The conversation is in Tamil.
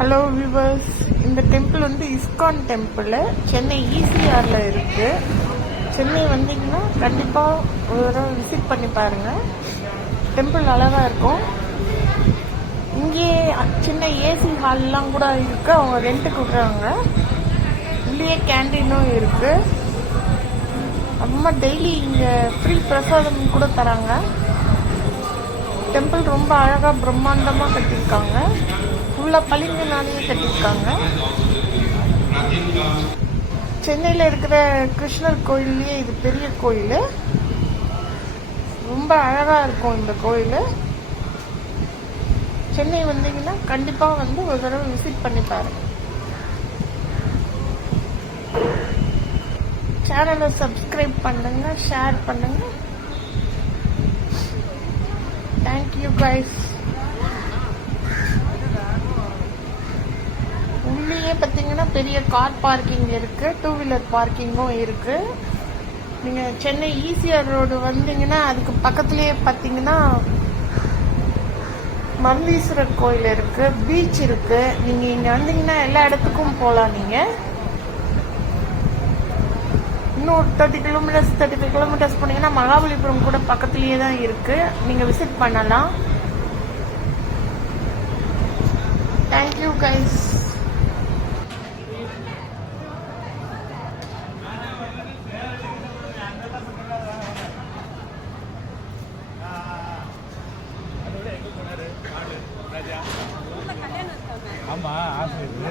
ஹலோ வியூவர்ஸ், இந்த டெம்பிள் வந்து இஸ்கான் டெம்பிள் சென்னை ஈசிஆரில் இருக்குது. சென்னை வந்தீங்கன்னா கண்டிப்பாக ஒரு தடவை விசிட் பண்ணி பாருங்கள். டெம்பிள் அழகாக இருக்கும். இங்கே சின்ன ஏசி ஹால்லாம் கூட இருக்குது, அவங்க ரெண்ட்டுக்கு விட்றாங்க. உள்ளே கேண்டீனும் இருக்குது. அப்புறமா டெய்லி இங்கே ஃப்ரீ பிரசாதம் கூட தராங்க. டெம்பிள் ரொம்ப அழகாக பிரம்மாண்டமாக கட்டியிருக்காங்க. ஃபுல்லாக பளிங்குனாலேயே கட்டியிருக்காங்க. சென்னையில் இருக்கிற கிருஷ்ணர் கோயில்லையே இது பெரிய கோயில். ரொம்ப அழகாக இருக்கும் இந்த கோயில். சென்னை வந்தீங்கன்னா கண்டிப்பாக வந்து ஒரு தடவை விசிட் பண்ணி பாருங்கள். சேனலை சப்ஸ்கிரைப் பண்ணுங்க, ஷேர் பண்ணுங்க. Thank you guys. உள்ளே பார்த்தீங்கன்னா பெரிய கார் பார்க்கிங் இருக்கு, 2 வீலர் பார்க்கிங்கும் இருக்கு. நீங்க சென்னை ஈசிஆர் ரோடு வந்தீங்கன்னா அதுக்கு பக்கத்துலயே பார்த்தீங்கன்னா மல்லீஸ்வரர் கோயில் இருக்கு, பீச் இருக்கு. நீங்க இங்க வந்தீங்கன்னா எல்லா இடத்துக்கும் போகலாம். நீங்க இன்னும் 35 கிலோமீட்டர்ஸ் போனீங்கன்னா மகாபலிபுரம் கூட பக்கத்துலயே தான் இருக்கு. நீங்க விசிட் பண்ணலாம். Thank you guys. ஆமா ஆசை இருக்கு.